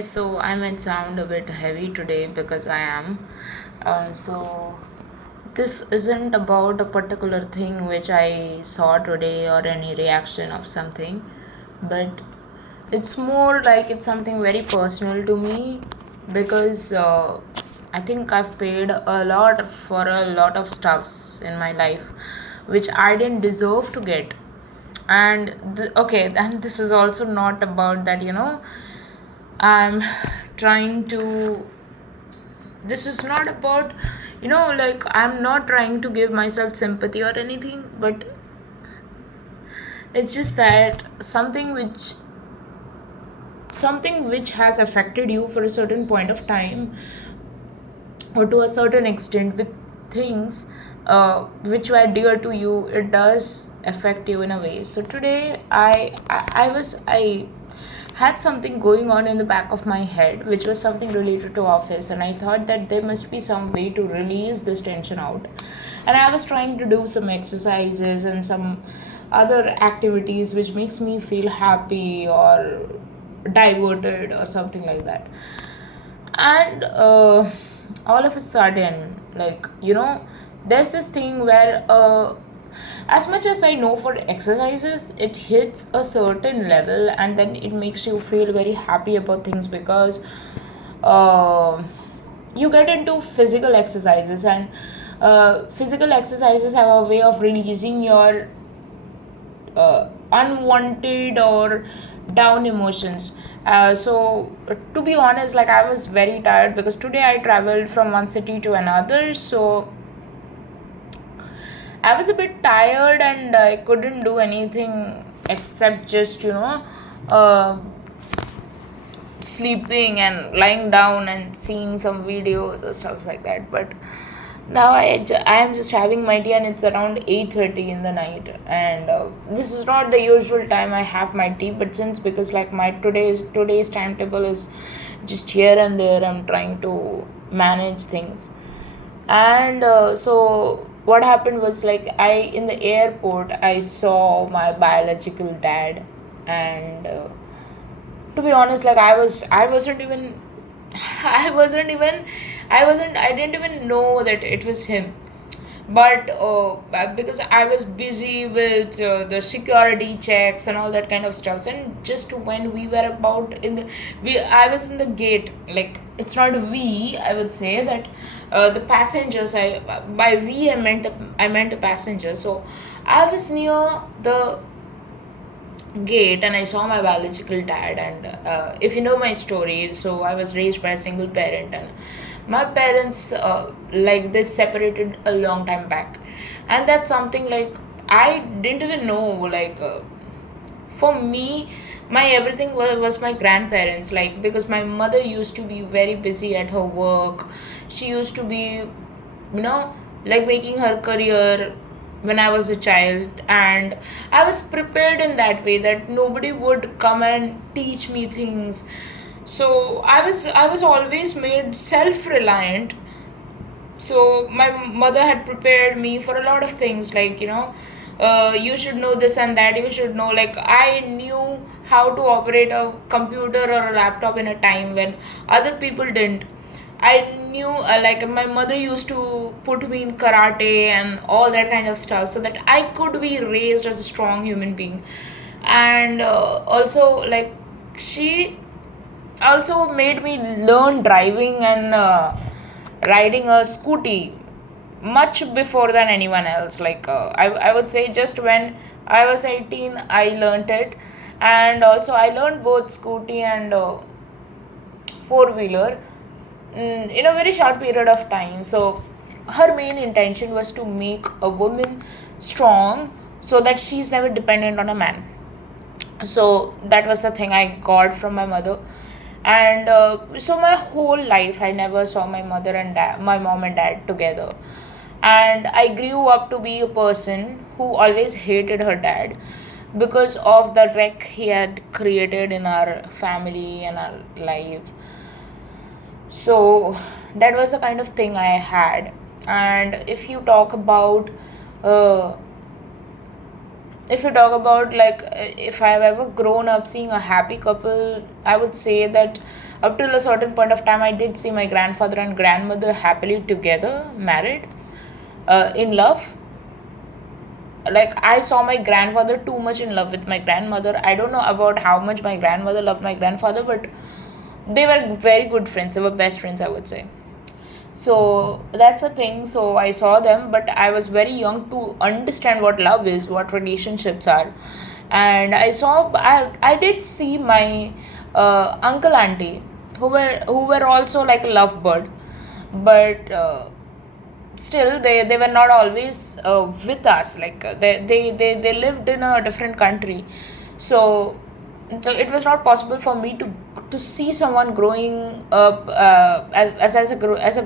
So I might sound a bit heavy today because I am. So this isn't about a particular thing which I saw today or any reaction of something, but it's more like it's something very personal to me because I think I've paid a lot for a lot of stuffs in my life which I didn't deserve to get. And okay, and this is also not about that, I'm trying to, this is not about, like I'm not trying to give myself sympathy or anything, but it's just that something which has affected you for a certain point of time or to a certain extent with things which were dear to you, it does affect you in a way. So today I had something going on in the back of my head which was something related to office, and I thought that there must be some way to release this tension out. And I was trying to do some exercises and some other activities which makes me feel happy or diverted or something like that. And all of a sudden, there's this thing where as much as I know for exercises, it hits a certain level and then it makes you feel very happy about things because uh, you get into physical exercises, and physical exercises have a way of releasing your unwanted or down emotions. So to be honest, like I was very tired because today I traveled from one city to another. So I was a bit tired and I couldn't do anything except just, uh, sleeping and lying down and seeing some videos or stuff like that. But now I am just having my tea and it's around 8:30 in the night, and this is not the usual time I have my tea, but since because like my today's timetable is just here and there, I'm trying to manage things. And so what happened was, like, I in the airport I saw my biological dad. And to be honest, like I wasn't even I wasn't even I didn't even know that it was him. But because I was busy with the security checks and all that kind of stuff, and just when we were about in the we I was in the gate. Like, it's not we, I would say that the passengers, I by we I meant the passenger. So I was near the gate and I saw my biological dad. And if you know my story, so I was raised by a single parent, and my parents, like, they separated a long time back. And that's something like I didn't even know. Like, for me, my everything was my grandparents. Like, because my mother used to be very busy at her work. She used to be, like, making her career when I was a child, and I was prepared in that way that nobody would come and teach me things. So I was always made self-reliant. So my mother had prepared me for a lot of things, like, you should know this and that, you should know. Like, I knew how to operate a computer or a laptop in a time when other people didn't. I knew, like, my mother used to put me in karate and all that kind of stuff so that I could be raised as a strong human being. And also, like, she also made me learn driving and riding a scooty much before than anyone else. Like, I would say just when I was 18 I learned it. And also I learned both scooty and four wheeler in a very short period of time. So her main intention was to make a woman strong so that she's never dependent on a man. So that was the thing I got from my mother. And so my whole life I never saw my mom and dad together. And I grew up to be a person who always hated her dad because of the wreck he had created in our family and our life. So that was the kind of thing I had. And if you talk about uh, if you talk about like if I've ever grown up seeing a happy couple, I would say that up till a certain point of time, I did see my grandfather and grandmother happily together, married, in love. Like I saw my grandfather too much in love with my grandmother. I don't know about how much my grandmother loved my grandfather, but they were very good friends. They were best friends, I would say. So that's the thing. So I saw them, but I was very young to understand what love is, what relationships are. And I did see my uncle auntie who were also like a lovebird, but still they were not always with us. Like they lived in a different country. So it was not possible for me to see someone growing up as a group, as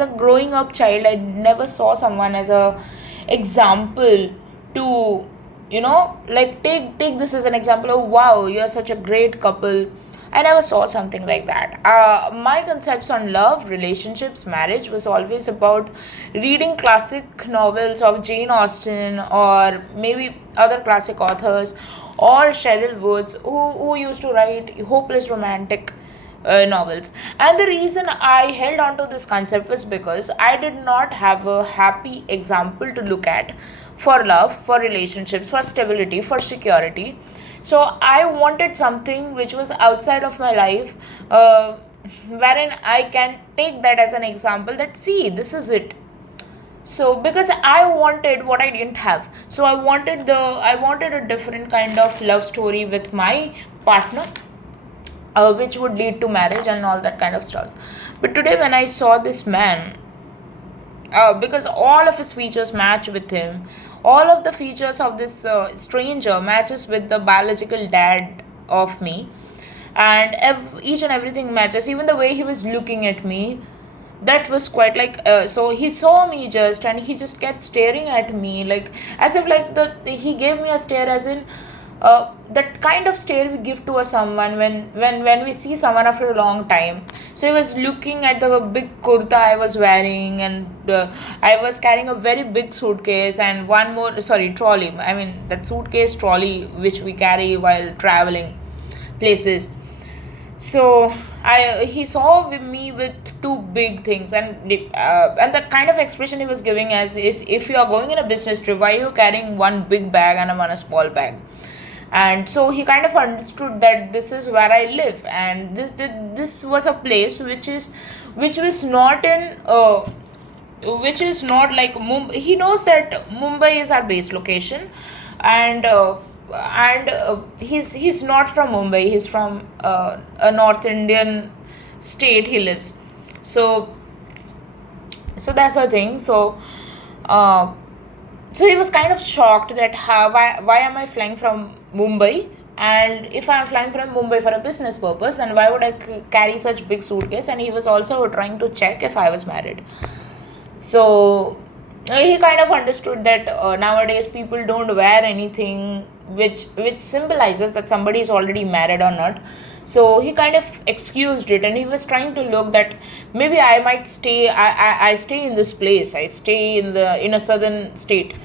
a growing up child. I never saw someone as a example to, like take this as an example of, wow, you're such a great couple. I never saw something like that. My concepts on love, relationships, marriage was always about reading classic novels of Jane Austen or maybe other classic authors or Cheryl Woods, who used to write hopeless romantic novels. And the reason I held on to this concept was because I did not have a happy example to look at for love, for relationships, for stability, for security. So I wanted something which was outside of my life, wherein I can take that as an example, that see, this is it. So because I wanted what I didn't have, so I wanted a different kind of love story with my partner, which would lead to marriage and all that kind of stuff. But today when I saw this man, because all of his features match with him, all of the features of this stranger matches with the biological dad of me, and each and everything matches, even the way he was looking at me. That was quite like, so he saw me just, and he just kept staring at me, like as if like he gave me a stare, as in that kind of stare we give to a someone when we see someone after a long time. So he was looking at the big kurta I was wearing, and I was carrying a very big suitcase and one more, sorry, trolley, I mean that suitcase trolley which we carry while traveling places. So he saw with me with two big things, and the kind of expression he was giving as is, if you are going in a business trip, why are you carrying one big bag and one a small bag? And so he kind of understood that this is where I live, and this was a place which was not in which is not like Mumbai. He knows that Mumbai is our base location, and he's not from Mumbai. He's from a North Indian state. He lives. So so that's the thing. Uh, so he was kind of shocked that why am I flying from Mumbai, and if I'm flying from Mumbai for a business purpose, then why would I carry such big suitcase? And he was also trying to check if I was married. So he kind of understood that nowadays people don't wear anything which symbolizes that somebody is already married or not. So he kind of excused it, and he was trying to look that maybe I might stay. I stay in this place. I stay in a southern state,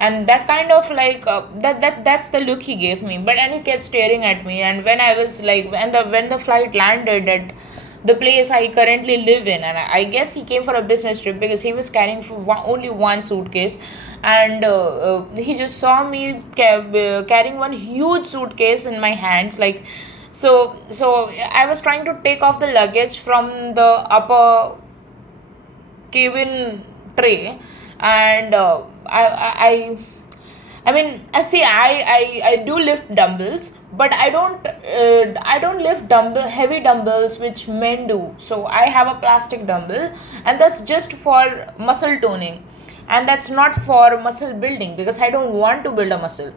and that kind of like that's the look he gave me. But and he kept staring at me, and when I was like when the flight landed at the place I currently live in, and I guess he came for a business trip because he was carrying only one suitcase, and he just saw me carrying one huge suitcase in my hands, like. So I was trying to take off the luggage from the upper cabin tray, and I mean, I see, I do lift dumbbells, but I don't lift heavy dumbbells which men do. So I have a plastic dumbbell, and that's just for muscle toning, and that's not for muscle building because I don't want to build a muscle.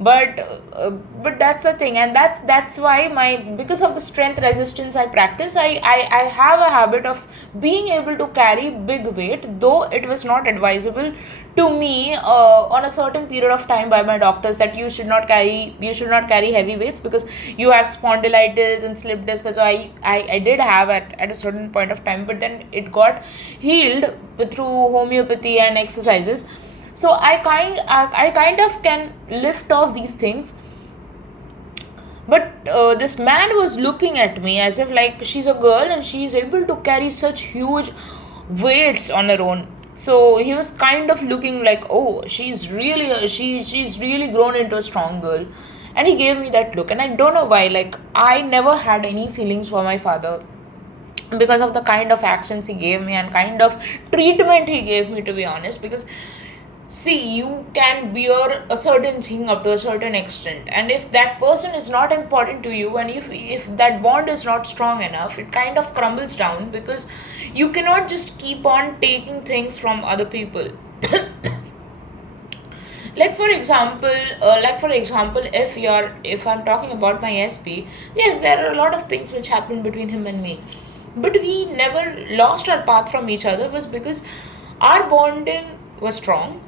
But but that's the thing, and that's why my because of the strength resistance I practice, I have a habit of being able to carry big weight, though it was not advisable to me on a certain period of time by my doctors that you should not carry heavy weights because you have spondylitis and slip disc. So I did have at a certain point of time, but then it got healed through homeopathy and exercises. So I kind of can lift off these things. But this man was looking at me as if like she's a girl and she is able to carry such huge weights on her own. So he was kind of looking like, oh, she's really grown into a strong girl. And he gave me that look, and I don't know why. Like, I never had any feelings for my father because of the kind of actions he gave me and kind of treatment he gave me, to be honest. Because see, you can bear a certain thing up to a certain extent, and if that person is not important to you, and if that bond is not strong enough, it kind of crumbles down, because you cannot just keep on taking things from other people. Like for example, if I'm talking about my SP, yes, there are a lot of things which happened between him and me, but we never lost our path from each other, was because our bonding was strong.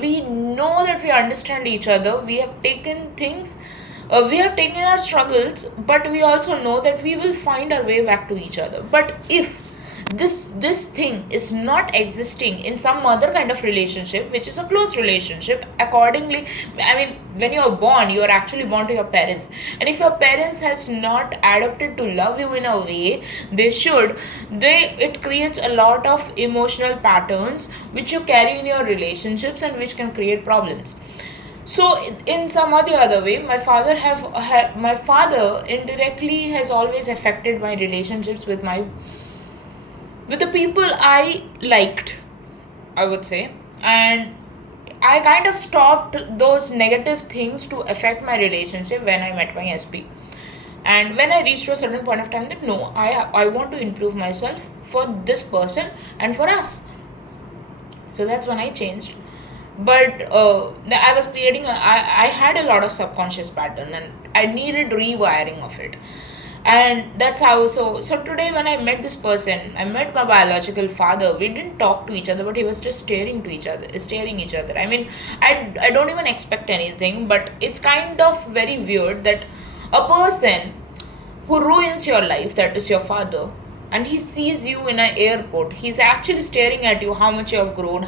We know that we understand each other. We have taken things, we have taken our struggles, but we also know that we will find our way back to each other. But if this thing is not existing in some other kind of relationship, which is a close relationship, accordingly, I mean, when you're born, you are actually born to your parents, and if your parents has not adapted to love you in a way they should, it creates a lot of emotional patterns which you carry in your relationships and which can create problems. So in some or the other way, my father indirectly has always affected my relationships with the people I liked, I would say. And I kind of stopped those negative things to affect my relationship when I met my SP. And when I reached to a certain point of time that no, I want to improve myself for this person and for us. So that's when I changed. But I was I had a lot of subconscious pattern, and I needed rewiring of it. And that's how, so today when I met this person, I met my biological father. We didn't talk to each other, but he was just staring each other. I mean, I don't even expect anything, but it's kind of very weird that a person who ruins your life, that is your father, and he sees you in an airport, he's actually staring at you, how much you have grown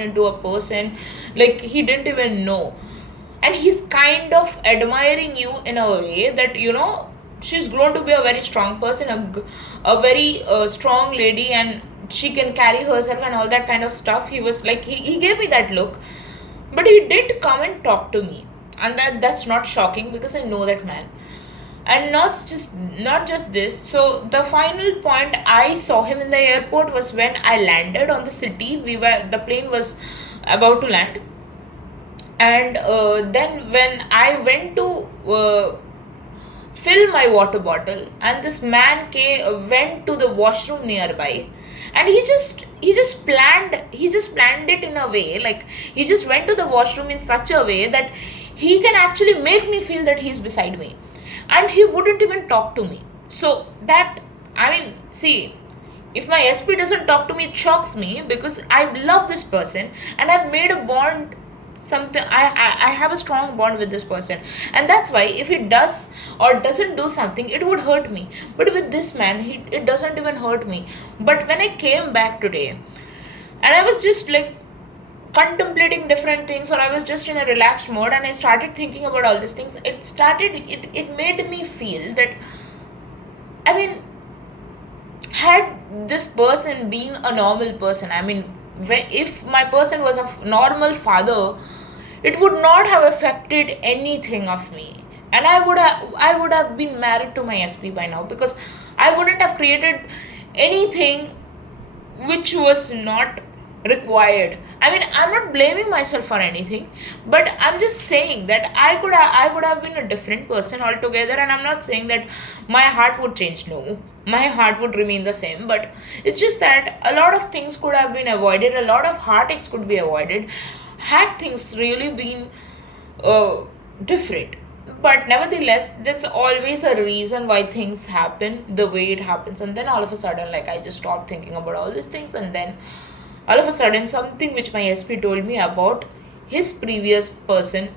into a person like he didn't even know. And he's kind of admiring you in a way that, she's grown to be a very strong person, a very strong lady, and she can carry herself and all that kind of stuff. He was like, he gave me that look, but he did come and talk to me, and that's not shocking because I know that man. And not just this, so the final point I saw him in the airport was when I landed on the city. The plane was about to land, and then when I went to fill my water bottle, and this man went to the washroom nearby, and he just planned it in a way, like he just went to the washroom in such a way that he can actually make me feel that he's beside me, and he wouldn't even talk to me. So that, I mean, see, if my SP doesn't talk to me, it shocks me, because I love this person and I've made a bond. I have a strong bond with this person, and that's why if he does or doesn't do something, it would hurt me. But with this man, it doesn't even hurt me. But when I came back today, and I was just like contemplating different things, or I was just in a relaxed mode, and I started thinking about all these things, it made me feel that, I mean, had this person been a normal person, I mean, if my person was a normal father, it would not have affected anything of me, and I would have been married to my SP by now, because I wouldn't have created anything which was not required. I mean, I'm not blaming myself for anything, but I'm just saying that I would have been a different person altogether. And I'm not saying that my heart would change. No, my heart would remain the same, but it's just that a lot of things could have been avoided, a lot of heartaches could be avoided had things really been different. But nevertheless, there's always a reason why things happen the way it happens, and then all of a sudden, like, I just stopped thinking about all these things, and then all of a sudden, something which my SP told me about his previous person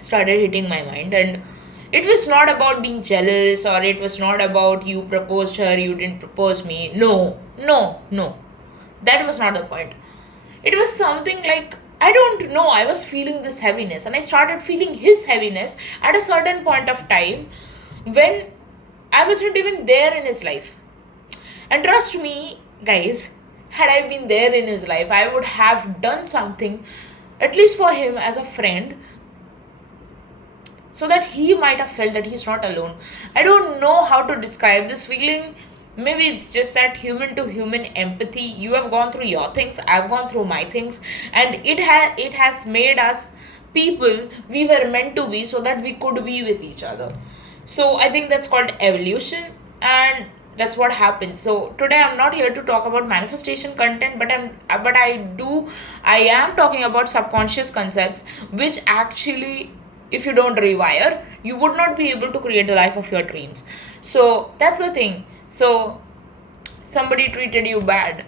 started hitting my mind. And it was not about being jealous, or it was not about you proposed her, you didn't propose me. No, no, no, that was not the point. It was something like, I don't know, I was feeling this heaviness, and I started feeling his heaviness at a certain point of time when I wasn't even there in his life. And trust me, guys, had I been there in his life, I would have done something, at least for him as a friend, so that he might have felt that he's not alone. I don't know how to describe this feeling. Maybe it's just that human to human empathy. You have gone through your things, I've gone through my things, and it has made us people we were meant to be so that we could be with each other. So I think that's called evolution, and that's what happens. So today I'm not here to talk about manifestation content, but I am talking about subconscious concepts, which actually, if you don't rewire, you would not be able to create the life of your dreams. So that's the thing. So somebody treated you bad,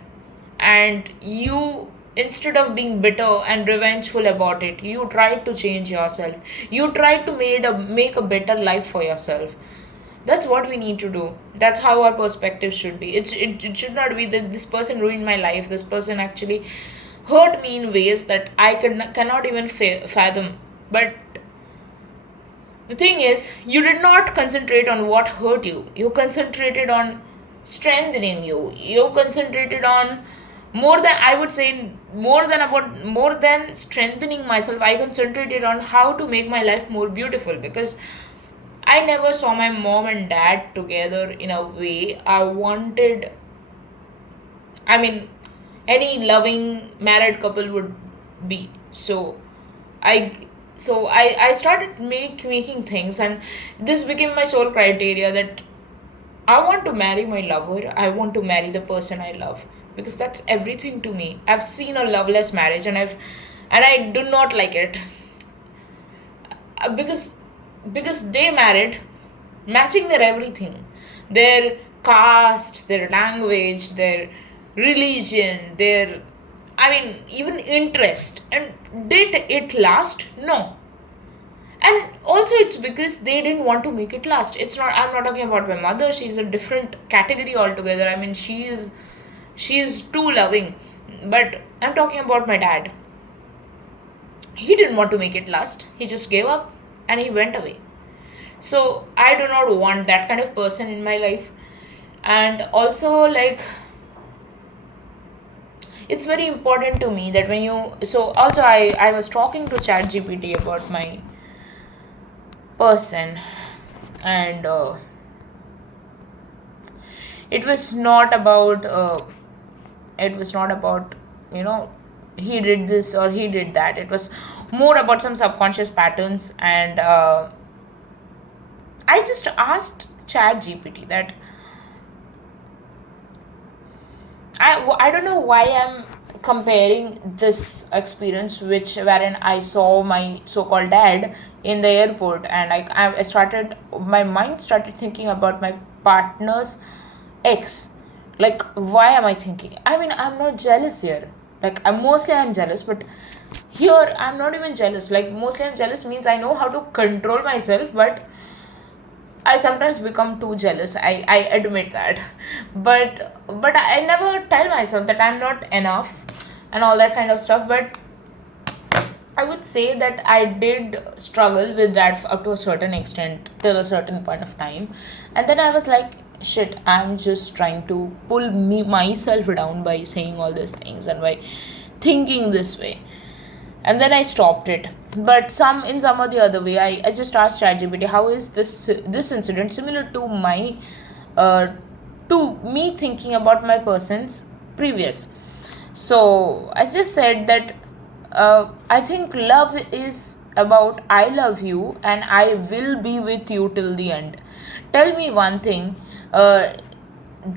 and you, instead of being bitter and revengeful about it, you tried to change yourself. You tried to make a better life for yourself. That's what we need to do. That's how our perspective should be. It should not be that this person ruined my life, this person actually hurt me in ways that cannot even fathom. But the thing is, you did not concentrate on what hurt you. You concentrated on strengthening you. You concentrated on more than, I would say, more than strengthening myself. I concentrated on how to make my life more beautiful, because I never saw my mom and dad together in a way I wanted. I mean, any loving married couple would be. I I started making things, and this became my sole criteria, that I want to marry my lover. I want to marry the person I love, because that's everything to me. I've seen a loveless marriage, and I do not like it. Because they married matching their everything, their caste, their language, their religion, their, I mean, even interest. And did it last? No. And also it's because they didn't want to make it last. It's not, I'm not talking about my mother, she's a different category altogether. I mean, she's too loving. But I'm talking about my dad. He didn't want to make it last. He just gave up and he went away. So I do not want that kind of person in my life. And also, like, it's very important to me that when you, so also I was talking to ChatGPT about my person, and it was not about you know he did this or he did that. It was more about some subconscious patterns. And I just asked ChatGPT that I don't know why I'm comparing this experience, which wherein I saw my so-called dad in the airport, and I started, my mind started thinking about my partner's ex. Like, why am I thinking? I mean, I'm not jealous here. Like, I'm jealous, but here I'm not even jealous. Like, mostly I'm jealous means I know how to control myself, but I sometimes become too jealous. I admit that. But I never tell myself that I'm not enough and all that kind of stuff. But I would say that I did struggle with that up to a certain extent till a certain point of time. And then I was like, shit, I'm just trying to pull myself down by saying all these things and by thinking this way. And then I stopped it. But in some or the other way, I just asked ChatGPT, how is this incident similar to my uh, to me thinking about my person's previous. So I just said that I think love is about I love you and I will be with you till the end. Tell me one thing.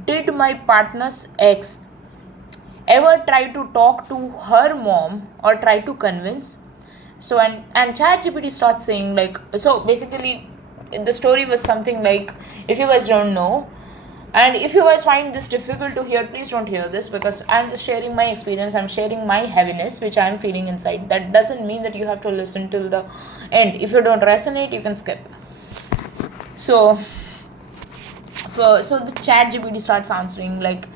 Did my partner's ex ever try to talk to her mom or try to convince? So and ChatGPT starts saying, like, so basically the story was something like, if you guys don't know, and if you guys find this difficult to hear, please don't hear this, because I'm just sharing my experience, I'm sharing my heaviness which I'm feeling inside. That doesn't mean that you have to listen till the end. If you don't resonate, you can skip. So so the ChatGPT starts answering, like,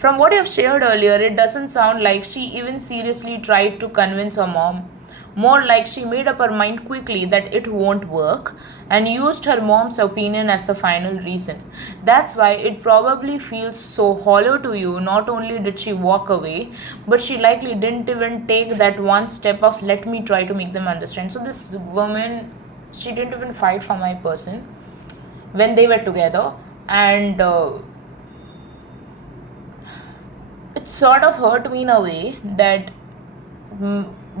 From what you've shared earlier, it doesn't sound like she even seriously tried to convince her mom. More like she made up her mind quickly that it won't work and used her mom's opinion as the final reason. That's why it probably feels so hollow to you. Not only did she walk away, but she likely didn't even take that one step of let me try to make them understand. So, this woman, she didn't even fight for my person when they were together, and it sort of hurt me in a way that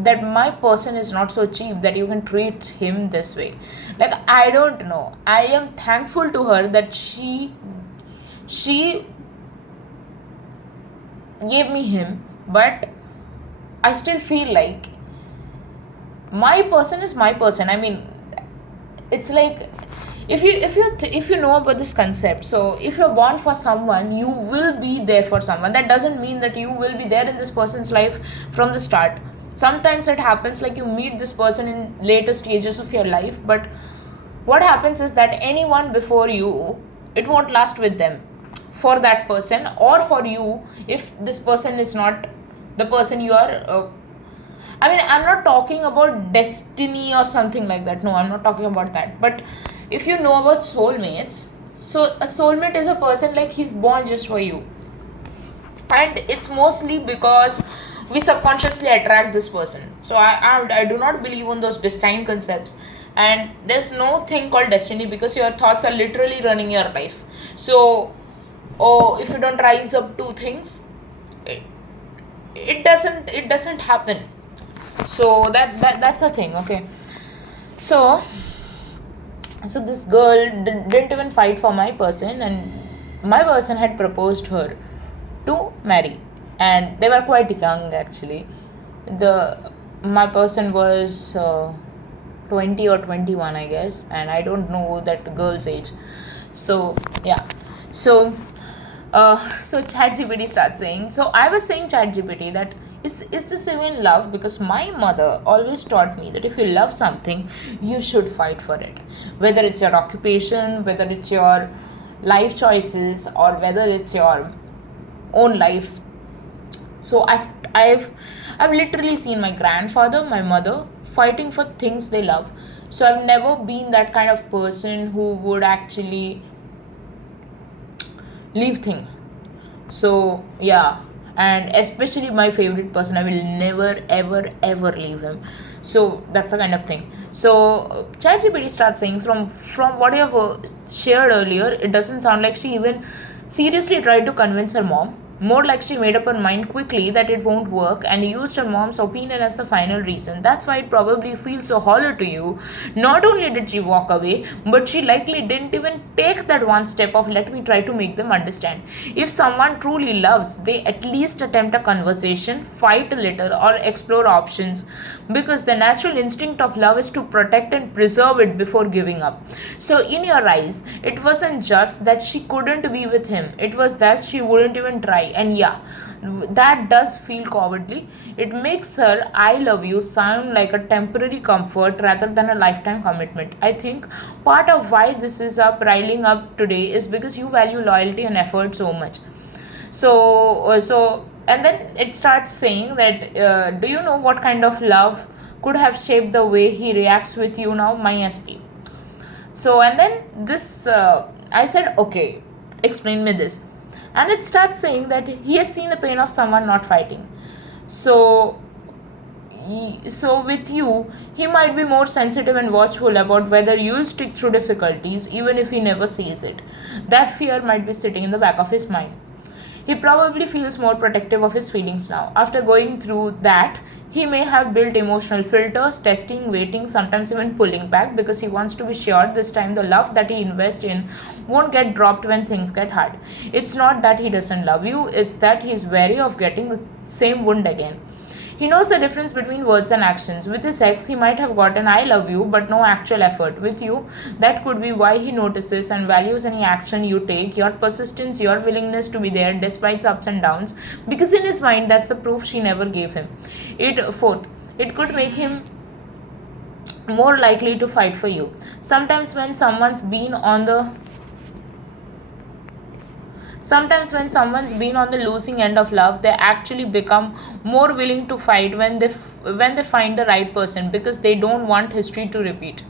that my person is not so cheap that you can treat him this way. Like, I don't know, I am thankful to her that she gave me him, but I still feel like my person is my person. I mean, it's like, if you know about this concept, so if you're born for someone, you will be there for someone. That doesn't mean that you will be there in this person's life from the start. Sometimes it happens like you meet this person in later stages of your life, but what happens is that anyone before you, it won't last with them, for that person or for you, if this person is not the person you are. I mean, I'm not talking about destiny or something like that. No, I'm not talking about that. But if you know about soulmates, so a soulmate is a person like he's born just for you. And it's mostly because we subconsciously attract this person. So I do not believe on those destined concepts. And there's no thing called destiny because your thoughts are literally running your life. So, if you don't rise up to things, it, it doesn't happen. So that's the thing. Okay, so this girl didn't even fight for my person, and my person had proposed her to marry, and they were quite young actually. The My person was 20 or 21, I guess, and I don't know that girl's age. So yeah, so ChatGPT starts saying. So I was saying ChatGPT that is this even love? Because my mother always taught me that if you love something, you should fight for it. Whether it's your occupation, whether it's your life choices, or whether it's your own life. So I've literally seen my grandfather, my mother fighting for things they love. So I've never been that kind of person who would actually leave things. So yeah, and especially my favorite person, I will never ever ever leave him. So that's the kind of thing. So ChatGPT starts saying, from what you have shared earlier, it doesn't sound like she even seriously tried to convince her mom. More like she made up her mind quickly that it won't work and used her mom's opinion as the final reason. That's why it probably feels so hollow to you. Not only did she walk away, but she likely didn't even take that one step of let me try to make them understand. If someone truly loves, they at least attempt a conversation, fight a little, or explore options, because the natural instinct of love is to protect and preserve it before giving up. So, in your eyes, it wasn't just that she couldn't be with him, it was that she wouldn't even try. And yeah, that does feel cowardly. It makes her I love you sound like a temporary comfort rather than a lifetime commitment. I think part of why this is up riling up today is because you value loyalty and effort so much. So and then it starts saying that do you know what kind of love could have shaped the way he reacts with you now, my SP? So and then this I said, okay, explain me this. And it starts saying that he has seen the pain of someone not fighting. So so with you, he might be more sensitive and watchful about whether you'll stick through difficulties even if he never sees it. That fear might be sitting in the back of his mind. He probably feels more protective of his feelings now. After going through that, he may have built emotional filters, testing, waiting, sometimes even pulling back because he wants to be sure this time the love that he invests in won't get dropped when things get hard. It's not that he doesn't love you, it's that he's wary of getting the same wound again. He knows the difference between words and actions. With his ex, he might have gotten I love you, but no actual effort. With you, that could be why he notices and values any action you take, your persistence, your willingness to be there despite ups and downs, because in his mind, that's the proof she never gave him. Fourth, it could make him more likely to fight for you. Sometimes when someone's been on the Sometimes when someone's been on the losing end of love, they actually become more willing to fight when they find the right person, because they don't want history to repeat.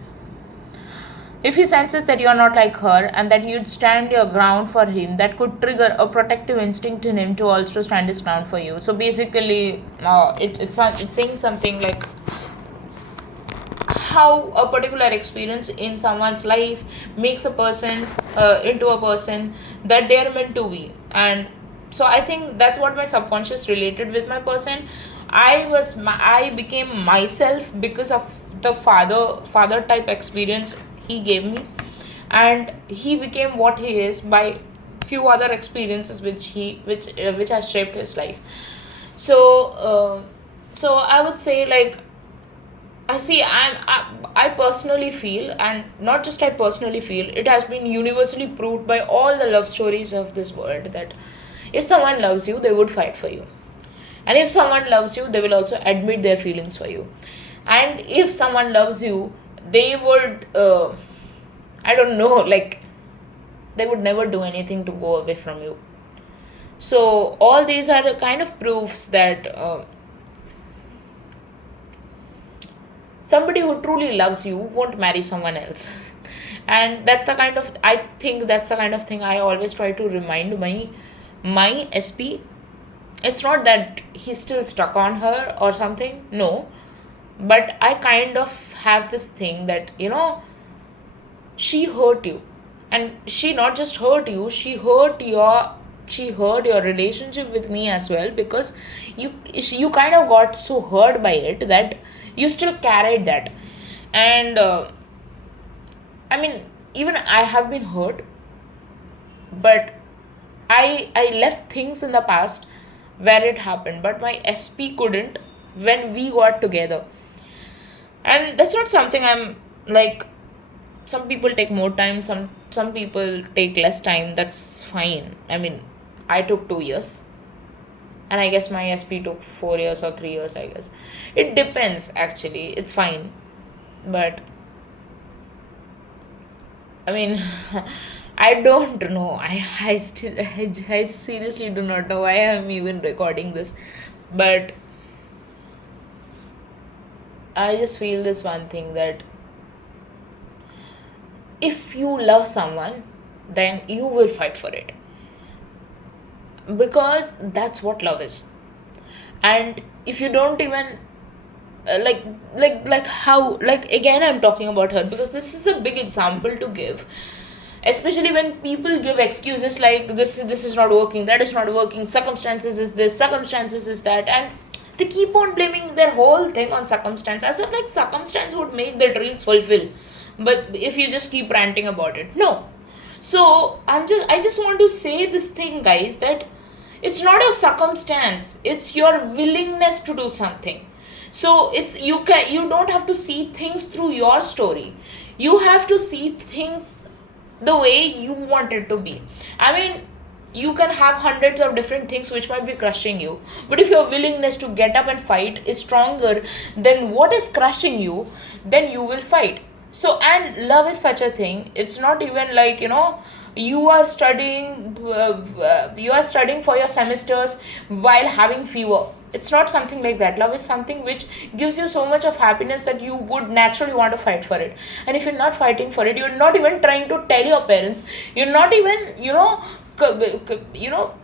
If he senses that you are not like her and that you'd stand your ground for him, that could trigger a protective instinct in him to also stand his ground for you. So basically, it's saying something like how a particular experience in someone's life makes a person into a person that they are meant to be. And so I think that's what my subconscious related with my person. I became myself because of the father type experience he gave me, and he became what he is by few other experiences which has shaped his life. So uh, so I would say, like, I personally feel, and not just I personally feel, it has been universally proved by all the love stories of this world that if someone loves you, they would fight for you. And if someone loves you, they will also admit their feelings for you. And if someone loves you, they would, I don't know, like, they would never do anything to go away from you. So, all these are the kind of proofs that somebody who truly loves you won't marry someone else. And that's the kind of, I think that's the kind of thing I always try to remind my SP. It's not that he's still stuck on her or something, no, but I kind of have this thing that, she hurt you, and she not just hurt you, she hurt your relationship with me as well, because you kind of got so hurt by it that you still carried that. And I mean, even I have been hurt, but I left things in the past where it happened, but my SP couldn't when we got together. And that's not something I'm like, some people take more time, some people take less time. That's fine. I mean, I took 2 years, and I guess my SP took 4 years or 3 years, I guess. It depends, actually. It's fine. But I mean, I don't know. I still, I seriously do not know why I'm even recording this. But I just feel this one thing that if you love someone, then you will fight for it, because that's what love is. And if you don't even like how, like, again, I'm talking about her because this is a big example to give, especially when people give excuses like this is not working, that is not working, circumstances is this, circumstances is that, and they keep on blaming their whole thing on circumstance, as if like circumstance would make their dreams fulfill. But if you just keep ranting about it, no. So I just want to say this thing, guys, that it's not a circumstance, it's your willingness to do something. So you don't have to see things through your story, you have to see things the way you want it to be. I mean, you can have hundreds of different things which might be crushing you, but if your willingness to get up and fight is stronger than what is crushing you, then you will fight. So, and love is such a thing. It's not even like, you are studying for your semesters while having fever. It's not something like that. Love is something which gives you so much of happiness that you would naturally want to fight for it. And if you're not fighting for it, you're not even trying to tell your parents, you're not even,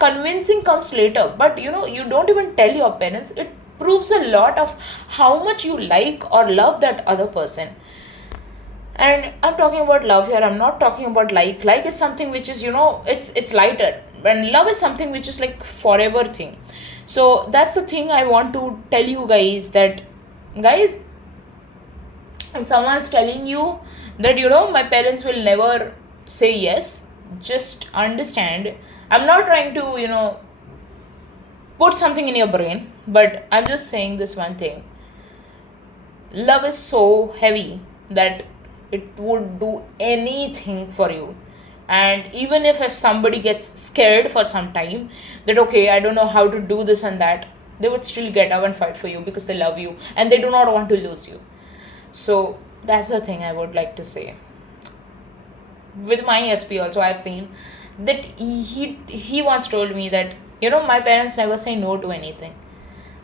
convincing comes later, but you don't even tell your parents. It proves a lot of how much you like or love that other person. And I'm talking about love here, I'm not talking about like is something which is, it's lighter, and love is something which is like forever thing. So that's the thing I want to tell you guys, that guys, if someone's telling you that, my parents will never say yes, just understand, I'm not trying to, put something in your brain, but I'm just saying this one thing. Love is so heavy that it would do anything for you. And even if somebody gets scared for some time, that okay, I don't know how to do this and that, they would still get up and fight for you because they love you and they do not want to lose you. So that's the thing I would like to say. With my SP also, I've seen that he once told me that, my parents never say no to anything,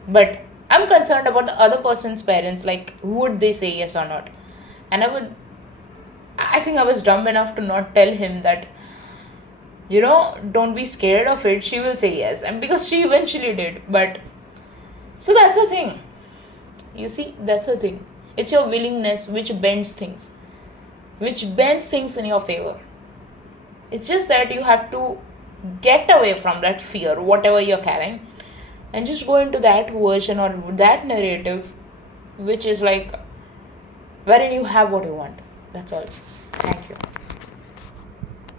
but I'm concerned about the other person's parents, like would they say yes or not. And I think I was dumb enough to not tell him that, don't be scared of it, she will say yes, and because she eventually did. But so that's the thing, you see, that's the thing. It's your willingness which bends things in your favor. It's just that you have to get away from that fear, whatever you're carrying, and just go into that version or that narrative, which is like wherein you have what you want. That's all. Thank you.